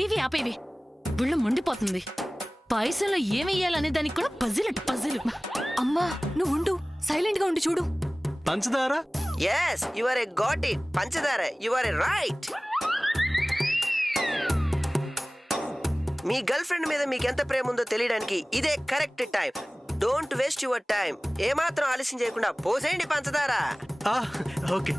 TV ఆపేవి, గుళ్ళు మండిపోతుంది. పాయసంలో ఏమెయ్యాలనే దానికి కూడా పజిల్. అమ్మా నువ్వు ఉండు, సైలెంట్ గా ఉండి చూడు. పంచదార? yes you are a got it పంచదార, you are right. Me girl friend మీద మీకు ఎంత ప్రేమ ఉందో తెలియడానికి ఇదే correct time. Don't waste your time. ఏమాత్రం ఆలస్యం చేయకుండా పోసేయండి పంచదార. ఓకే.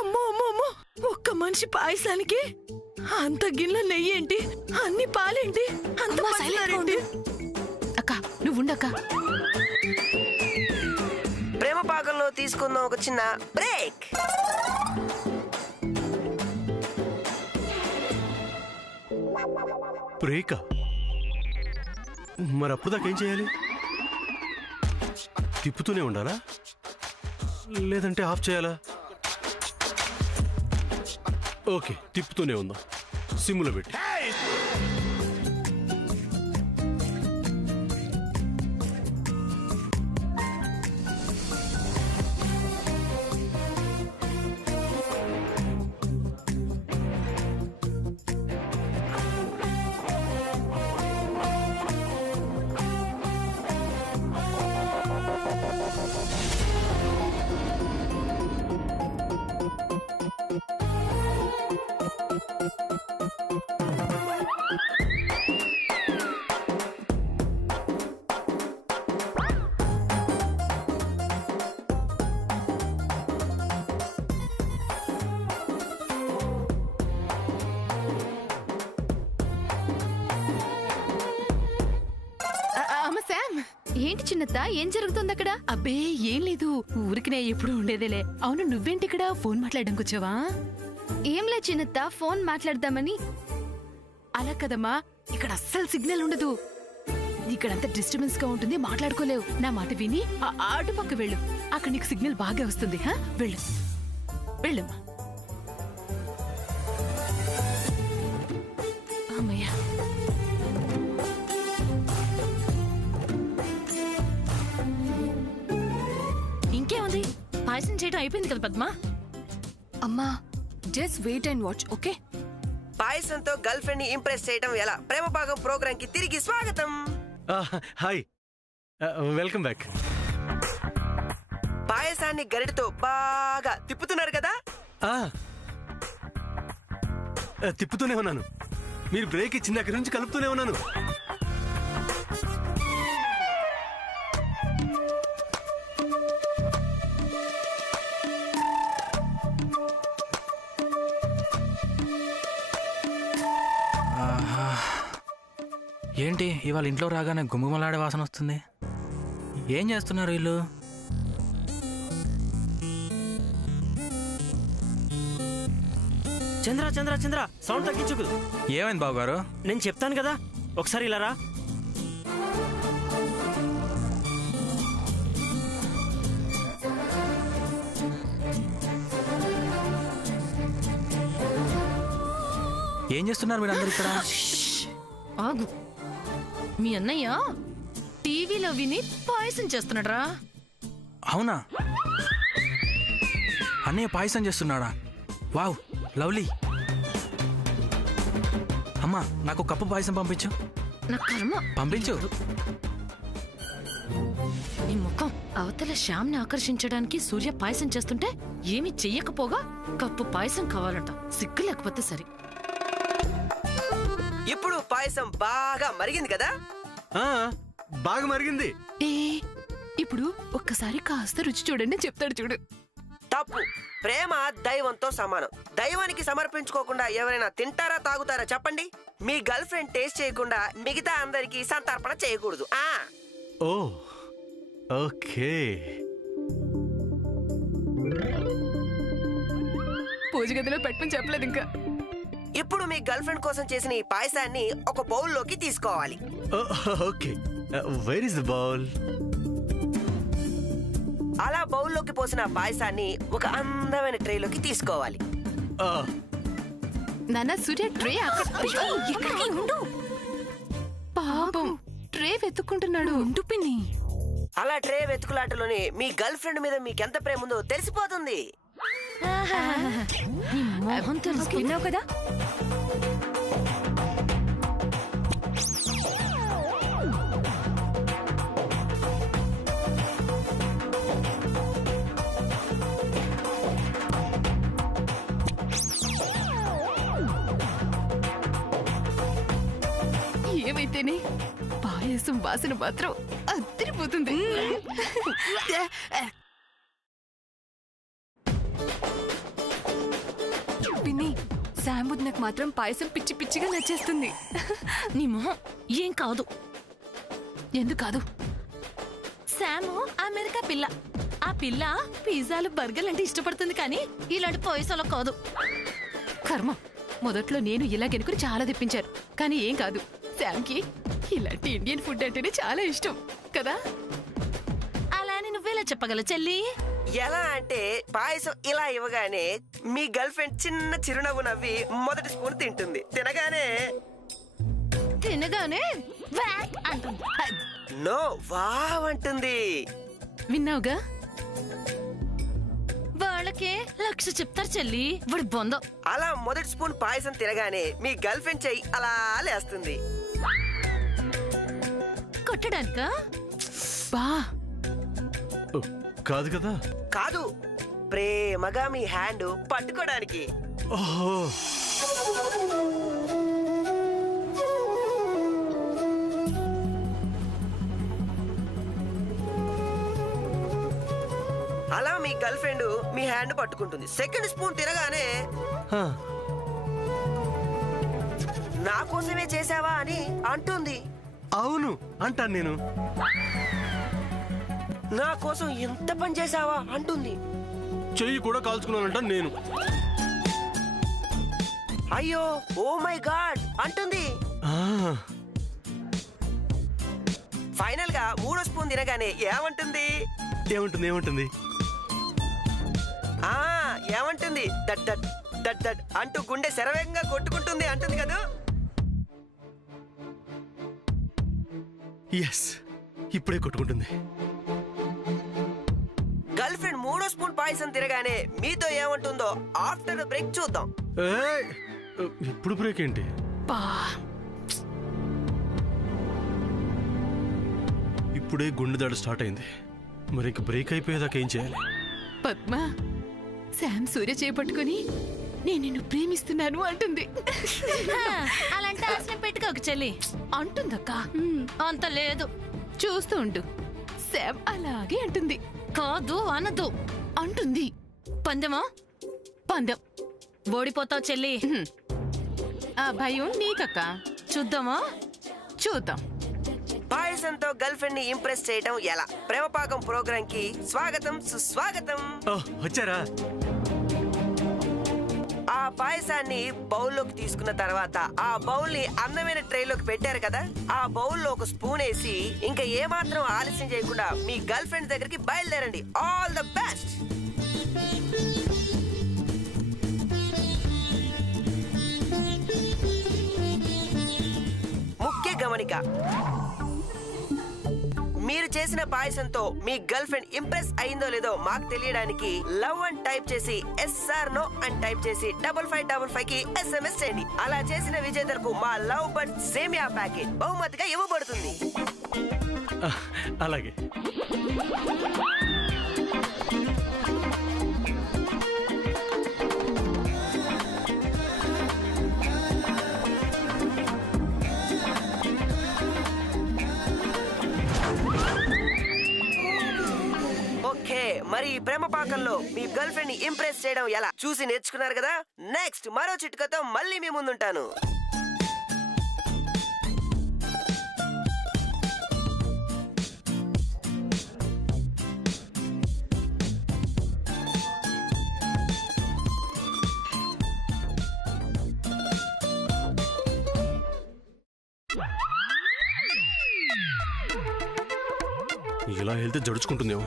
అమ్మో, ఒక్క మనిషి పాయసానికి అంత గిన్నె నెయ్యేంటి, అన్ని పాలేంటి, అంత పంచదారేంటి? అక్క నువ్వు ఉండక్క. ప్రేమ పాకంలో తీసుకుందాం ఒక చిన్న బ్రేక్. బ్రేకా? మరి అప్పుడు దాకా ఏం చేయాలి? తిప్పుతూనే ఉండాలా లేదంటే ఆఫ్ చేయాలా? ఓకే, తిప్పుతూనే ఉందాం, సిమ్లో పెట్టి. ఏంటి చిన్నత్త, ఏం జరుగుతుంది అక్కడ? అబ్బే ఏం లేదు, ఊరికినే ఎప్పుడు ఉండేదేలే. అవును, నువ్వేంటి ఇక్కడ ఫోన్ మాట్లాడడానికి వచ్చావా? ఏం లే చిన్నత్త, ఫోన్ మాట్లాడదామని. అలా కదమ్మా, ఇక్కడ అస్సలు సిగ్నల్ ఉండదు. ఇక్కడంతా డిస్టర్బెన్స్ గా ఉంటుంది, మాట్లాడుకోలేవు. నా మాట విని అటు పక్క వెళ్ళు, అక్కడ నీకు సిగ్నల్ బాగా వస్తుంది. వెళ్ళు వెళ్ళమ్మా. అమ్మయ్యా, ఇంకేముంది, పాయసం చేయడం అయిపోయింది కదా పద్మా. అమ్మా just wait and watch, okay? పాయసంతో గర్ల్ ఫ్రెండ్ ని ఇంప్రెస్ చేయడం ఎలా? ప్రేమ పాకం ప్రోగ్రామ్ కి తిరిగి స్వాగతం. Hi, welcome back. పాయసాన్ని గరిటతో బాగా తిప్పుతున్నారు కదా? తిప్పుతూనే ఉన్నాను. మీరు బ్రేక్ ఇచ్చిన దగ్గర నుంచి కలుపుతూనే ఉన్నాను. ఏంటి ఇవాళ ఇంట్లో రాగానే గుమ్మలాడే వాసన వస్తుంది? ఏం చేస్తున్నారు వీళ్ళు? చంద్ర చంద్ర చంద్ర, సౌండ్ తగ్గించుకు. ఏమైంది బాబు గారు? నేను చెప్తాను కదా, ఒకసారి ఇలా రా. ఏం చేస్తున్నారు మీరు అందరు ఇక్కడ? ఆగు, మీ అన్నయ్య టీవీలో విని పాయసం చేస్తున్నాడ్రా. అవునా? అన్నయ్య పాయసం చేస్తున్నాడా? Wow, lovely. అమ్మా, నాకు కప్పు పాయసం పంపించు. నా కర్మ, పంపించు. నీ ముఖం. అవతల శ్యామ్ని ఆకర్షించడానికి సూర్య పాయసం చేస్తుంటే ఏమి చెయ్యకపోగా కప్పు పాయసం కావాలంట. సిగ్గు లేకపోతే సరే. ఇప్పుడు పాయసం బాగా మరిగింది కదా? బాగా మరిగింది. ఇప్పుడు ఒక్కసారి కాస్త రుచి చూడండి చెప్తాడు చూడు. తప్పు. ప్రేమ దైవంతో సమానం. దైవానికి సమర్పించుకోకుండా ఎవరైనా తింటారా తాగుతారా చెప్పండి? మీ గర్ల్ ఫ్రెండ్ టేస్ట్ చేయకుండా మిగతా అందరికి సంతర్పణ చేయకూడదు. ఓ ఓకే. పూజ గదిలో పెట్టుకుని చెప్పలేదు ఇంకా. ఇప్పుడు మీ గర్ల్ ఫ్రెండ్ కోసం చేసిన ఈ పాయసాన్ని ఒక బౌల్లోకి తీసుకోవాలి. Okay, where is the bowl? అలా బౌల్లోకి పోసిన పాయసాన్ని ఒక అందమైన ట్రేలోకి తీసుకోవాలి. నాన్న సూర్య ట్రే ఎక్కడికి ఉండు. పాపం ట్రే వెతుక్కుంటున్నాడు. ఉండు పిన్ని. అలా ట్రే వెతుకులాటలోని మీ గర్ల్ ఫ్రెండ్ మీద మీకెంత ప్రేమ ఉందో తెలిసిపోతుంది. మొహం తెలుసుకున్నావు కదా. ఏమైతేనే పాయసం వాసన మాత్రం అదిరిపోతుంది. పిన్ని, శామ్ నాకు మాత్రం పాయసం పిచ్చి పిచ్చిగా నచ్చేస్తుంది. నీ మొహం ఏం కాదు. ఎందుకు కాదు? శాము అమెరికా పిల్ల. ఆ పిల్ల పిజ్జాలు బర్గర్లు అంటే ఇష్టపడుతుంది కానీ ఇలాంటి పాయసాలు కాదు. కర్మ, మొదట్లో నేను ఇలాగెనుకుని చాలా తెప్పించారు, కానీ ఏం కాదు. శామ్కి ఇలాంటి ఇండియన్ ఫుడ్ అంటేనే చాలా ఇష్టం కదా. అలా అని నువ్వేలా చెప్పగలవు చెల్లి? ఎలా అంటే పాయసం ఇలా ఇవ్వగానే మీ గర్ల్ ఫ్రెండ్ చిన్న చిరునవ్వు నవ్వి మొదటి స్పూన్ తింటుంది. తినగానే వ్యాక్ అంటుంది. నో వావ్ అంటుంది. విన్నావుగా? వాళ్ళకే 1,00,000 చెప్తారు చెల్లి. వాడి బొందో. అలా మొదటి స్పూన్ పాయసం తినగానే మీ గర్ల్ ఫ్రెండ్ చెయ్యి అలా లేస్తుంది. కొట్టడానికా? బా కాదు కదా. కాదు, ప్రేమగా మీ హ్యాండ్ పట్టుకోవడానికి. ఓహో, అలా మీ గర్ల్ ఫ్రెండ్ మీ హ్యాండ్ పట్టుకుంటుంది. సెకండ్ స్పూన్ తినగానే హా. నా కోసమే చేసావా అని అంటుంది. అవును అంటాను నేను. నా కోసం ఎంత పని చేసావా అంటుంది. చెయ్యి కూడా కాల్చుకున్నానంటాను నేను. అయ్యో ఓ మై గాడ్ అంటుంది. ఆ, ఫైనల్ గా మూడో స్పూన్ తినగానే ఏమంటుంది? ఏముంటుంది ఏముంటుంది? ఆ ఏమంటుంది? దట్ దట్ దట్ దట్ అంటూ గుండె శరవేగంగా కొట్టుకుంటుంది అంటుంది కదా. ఎస్, ఇప్పుడే కొట్టుకుంటుంది. గర్ల్ ఫ్రెండ్ మూడో స్పూన్ పాయసం తిరగానే మీతో ఏమంటుందో ఆఫ్టర్ ద బ్రేక్ చూద్దాం. ఏయ్, ఇప్పుడు బ్రేక్ ఏంటి? బా ఇప్పుడే గుండె దాడి స్టార్ట్ అయింది. మరి ఇంక బ్రేక్ అయిపోయేదాకా ఏం చేయాలి? పద్మ, శామ్ సూర్య చేపట్టుకుని నేను నిన్ను ప్రేమిస్తున్నాను అంటుంది. అలాంటి ఆశ పెట్టుకోక చెల్లి. అంటుందక్క. అంత లేదు. చూస్తూ ఉండు, శామ్ అలాగే అంటుంది. కాదు అనదు. అంటుంది. పందెమా? పందెం. ఓడిపోతావు చెల్లి. ఆ భయం నీకక్క. చూద్దామా? చూద్దాం. పాయసంతో గర్ల్ ఫ్రెండ్ ని ఇంప్రెస్ చేయడం ఎలా? ప్రేమపాకం ప్రోగ్రామ్ కి స్వాగతం సుస్వాగతం. ఓ, వచ్చారా? ఆ పాయసాన్ని బౌల్లోకి తీసుకున్న తర్వాత ఆ బౌల్ ని అందమైన ట్రేలోకి పెట్టారు కదా. ఆ బౌల్లో ఒక స్పూన్ వేసి ఇంకా ఏమాత్రం ఆలస్యం చేయకుండా మీ గర్ల్ ఫ్రెండ్ దగ్గరికి బయలుదేరండి. All the best. ముఖ్య గమనిక, మీరు చేసిన పాయసంతో మీ గర్ల్ ఫ్రెండ్ ఇంప్రెస్ అయిందో లేదో మాకు తెలియడానికి లవ్ అని టైప్ చేసి SR NO అని టైప్ చేసి 5555 కి SMS చేయండి. అలా చేసిన విజేతలకు మా లవ్ బర్డ్ సేమియా ప్యాకెట్ బహుమతిగా ఇవ్వబడుతుంది. అలాగే. ఓకే, మరి ఈ ప్రేమ పాకంలో మీ గర్ల్ ఫ్రెండ్ ని ఇంప్రెస్ చేయడం ఎలా చూసి నేర్చుకున్నారు కదా. నెక్స్ట్ మరో చిట్కతో మళ్ళీ మీ ముందుంటాను. ఇలా వెళ్తే జడుచుకుంటుందేమో.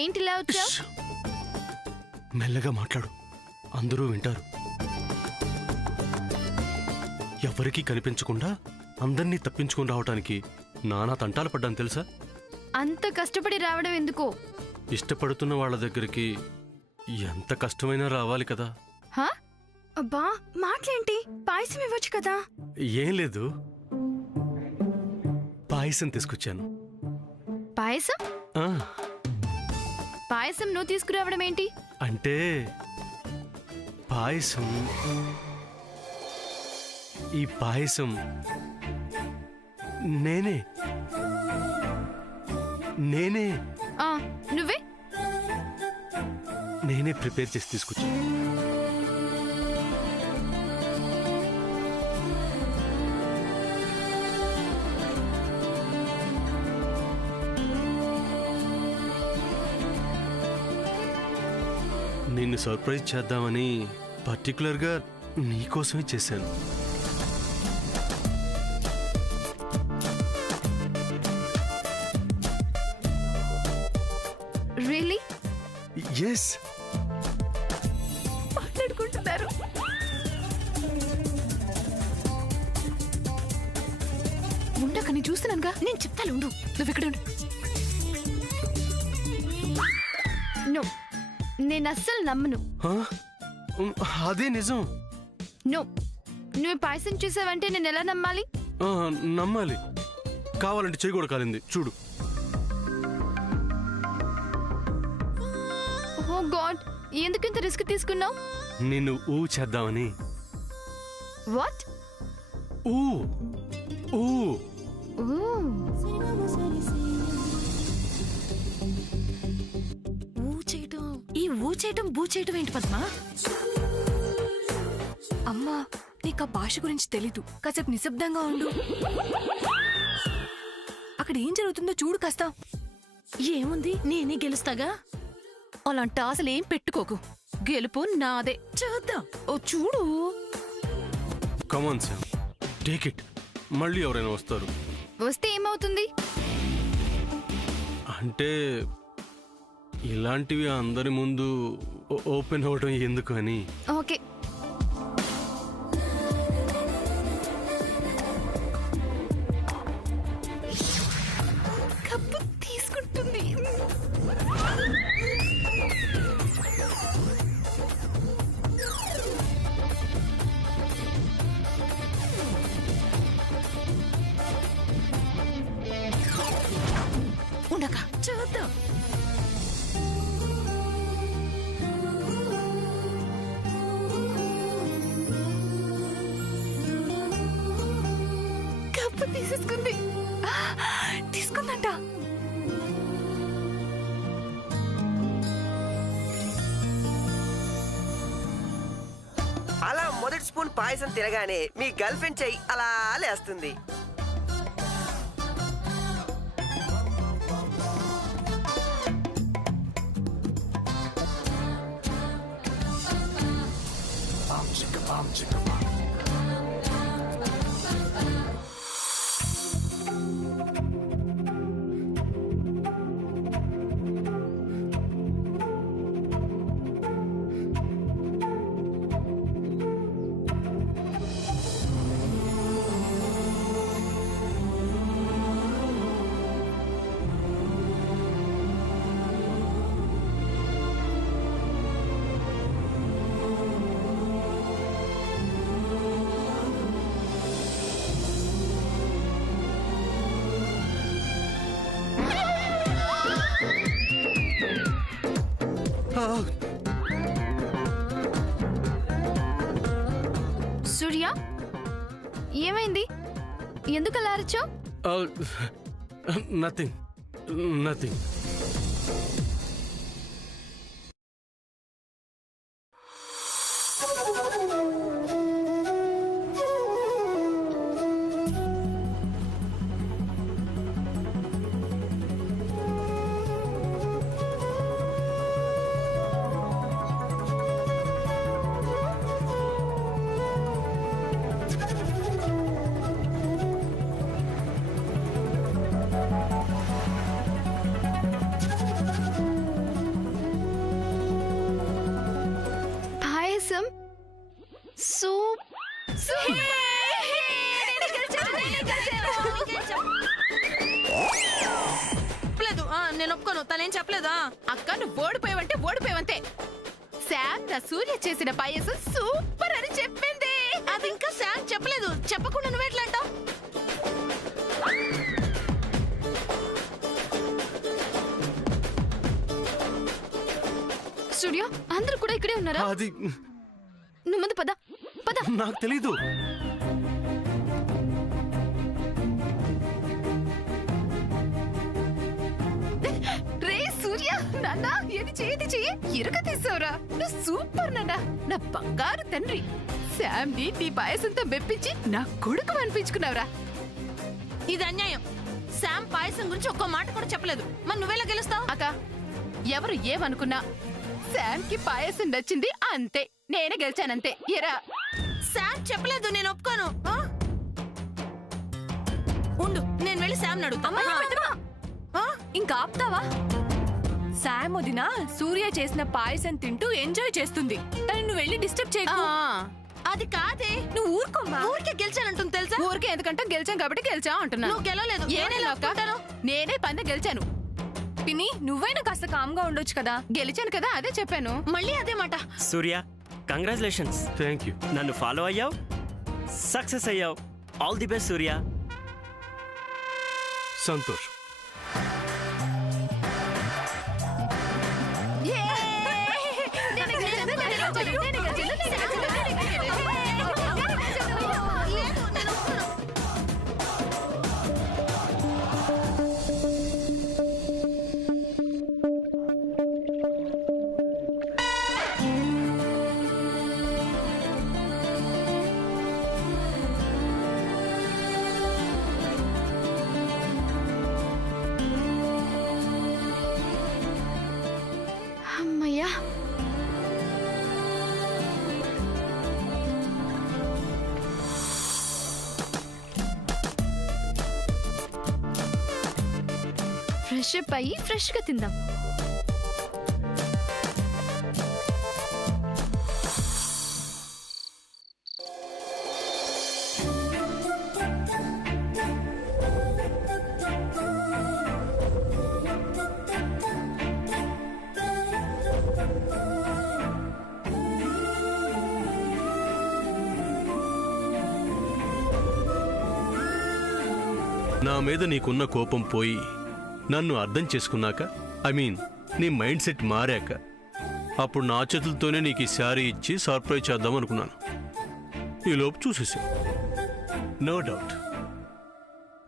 ఏంటిలా వచ్చావు? ష్! మెల్లగా మాట్లాడు, అందరూ వింటారు. ఎవరికీ కనిపించకుండా అందర్నీ తప్పించుకుని రావటానికి నానా తంటాలు పడ్డాను తెలుసా? అంత కష్టపడి రావడం ఎందుకో? ఇష్టపడుతున్న వాళ్ళ దగ్గరికి ఎంత కష్టమైనా రావాలి కదా. హా? అబ్బా మాటలేంటి? పాయసం ఇవ్వచ్చు కదా. ఏం లేదు, పాయసం తీసుకొచ్చాను. పాయసం? ఆ, పాయసం నువ్వు తీసుకురావడం ఏంటి? అంటే పాయసం, ఈ పాయసం నేనే నేనే ఆ, నువ్వే? నేనే ప్రిపేర్ చేసి తీసుకొచ్చాను. నిన్ను సర్ప్రైజ్ చేద్దామని పర్టికులర్గా నీకోసమే చేశాను. రియలీ? ఎస్. మాట్లాడుకుంటున్నారు. ఉండక నేను చూస్తున్నానుగా, నేను చెప్తాను ఉండు, నువ్వు ఇక్కడ ఉండు. నో, నేను అస్సలు నమ్మను. హా? అదే నిజం. నో, నువ్వు పాయసం చూసావంటే నేను ఎలా నమ్మాలి? ఆ, నమ్మాలి. కావాలంటే చెయ్యి కూడా కాలింది చూడు. ఓ గాడ్, ఎందుకింత రిస్క్ తీసుకున్నావు? నిన్ను ఊ చేద్దామని. వాట్? ఊ ఊ ఊ చేయటం బూ చేయటం ఏంటి పద్మా? అమ్మా, నీకు ఆ భాష గురించి తెలీదు. కాసేపు నిశ్శబ్దంగా ఉండు. అక్కడ ఏం జరుగుతుందో చూడు కాస్త. ఏముంది, నేనే గెలుస్తాగా. అలాంటి ఆశలు ఏం పెట్టుకోకు, గెలుపు నాదే. చూద్దాం, ఓ చూడు. కమాన్ సామ్, టేక్ ఇట్. మళ్ళీ ఎవరైనా వస్తారు. వస్తే ఏమవుతుంది? అంటే ఇలాంటివి అందరి ముందు ఓపెన్ అవ్వడం ఎందుకు అని. ఓకే. కప్పు తీసుకుంటుంది. ఉండక చూద్దాం. కప్పు తీసేసుకుంది. తీసుకుందంట. అలా మొదటి స్పూన్ పాయసం తినగానే మీ గర్ల్ ఫ్రెండ్ చెయ్యి అలా లేస్తుంది. సూర్య, ఏమైంది? ఎందుకు అలా అరిచావు? Nothing nothing. పాయసం సూప్ చెప్పలేదు నేను ఒప్పుకోను. తనేం చెప్పలేదా? అక్క నువ్వు ఓడిపోయావంటే ఓడిపోయావంతే. శామ్ నా సూర్య చేసిన పాయసం సూపర్ అని చెప్పింది. అది ఇంకా శామ్ చెప్పలేదు. చెప్పకుండా నువ్వు ఎట్లా అంటావు? స్టూడియో అందరూ కూడా ఇక్కడే ఉన్నారా? అది నువ్వు ముందు పద పద. నాకు తెలీదు. రే సూర్య నాన్న ఏది చెయ్యి ఇరగ తీసావురా. నువ్వు సూపర్ నాన్న, నా బంగారు తండ్రి. శామ్ ని నీ పాయసంతో మెప్పించి నా కొడుకు అనిపించుకున్నావురా. ఇది అన్యాయం. శామ్ పాయసం గురించి ఒక్క మాట కూడా చెప్పలేదు. మరి నువ్వెలా గెలుస్తావు? అక్క ఎవరు ఏమనుకున్నా శామ్ కి పాయసం నచ్చింది అంతే. నేనే గెలిచానంతే. ఎరా శామ్ చెప్పలేదు. నేను ఒప్పుకోను. ఉండు, నేను వెళ్ళి శామ్ అడుగుతా. ఇంకా ఆపుతావా? శామ్ వదిన సూర్య చేసిన పాయసం తింటూ ఎంజాయ్ చేస్తుంది. తను నువ్వు వెళ్ళి డిస్టర్బ్ చేయకు. అది కాదే. నువ్వు ఊరుకోమ్మా. ఊరికే గెలిచానంటుంది తెలుసా? ఊరికే ఎందుకంటే గెలిచాం కాబట్టి గెలిచాం అంటున్నా. నువ్వు గెలవలేదు. నేనే పందెం గెలిచాను. పిన్ని నువ్వైనా కాస్త కామ్గా ఉండొచ్చు కదా. గెలిచాను కదా అదే చెప్పాను. మళ్ళీ అదే మాట. సూర్య కంగ్రాచులేషన్స్. Thank you. నన్ను ఫాలో అయ్యావు, సక్సెస్ అయ్యావు. ఆల్ ది బెస్ట్ సూర్య. సంతోష్. అమ్మయ్యా. ఫ్రెష్ అప్ అయ్యి ఫ్రెష్ గా తిందాం. నా మీద నీకున్న కోపం పోయి నన్ను అర్థం చేసుకున్నాక, నీ మైండ్ సెట్ మారాక, అప్పుడు నా చేతులతోనే నీకు ఈ శారీ ఇచ్చి సర్ప్రైజ్ చేద్దాం అనుకున్నాను. ఈలోపు చూసేసాం. నో డౌట్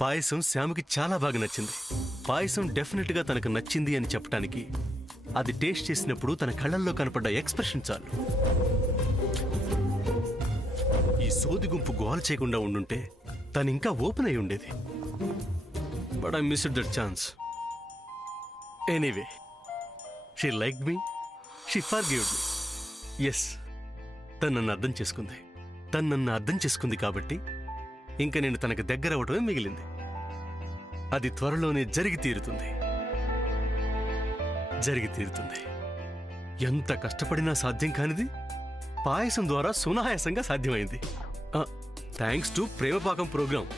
పాయసం శ్యామ్కి చాలా బాగా నచ్చింది. పాయసం డెఫినెట్గా తనకు నచ్చింది అని చెప్పడానికి అది టేస్ట్ చేసినప్పుడు తన కళ్ళల్లో కనపడ్డ ఎక్స్ప్రెషన్ చాలు. ఈ సోది గుంపు గోల చేయకుండా ఉండుంటే తను ఇంకా ఓపెన్ అయి ఉండేది. But I missed that chance. Anyway, she liked me, she forgived me. Yes, తను నన్ను అర్థం చేసుకుంది. తను నన్ను అర్థం చేసుకుంది కాబట్టి ఇంకా నేను తనకు దగ్గర అవటమే మిగిలింది. అది త్వరలోనే జరిగి తీరుతుంది. ఎంత కష్టపడినా సాధ్యం కానిది పాయసం ద్వారా సునాయాసంగా సాధ్యమైంది. Thanks to Premapaakam programme.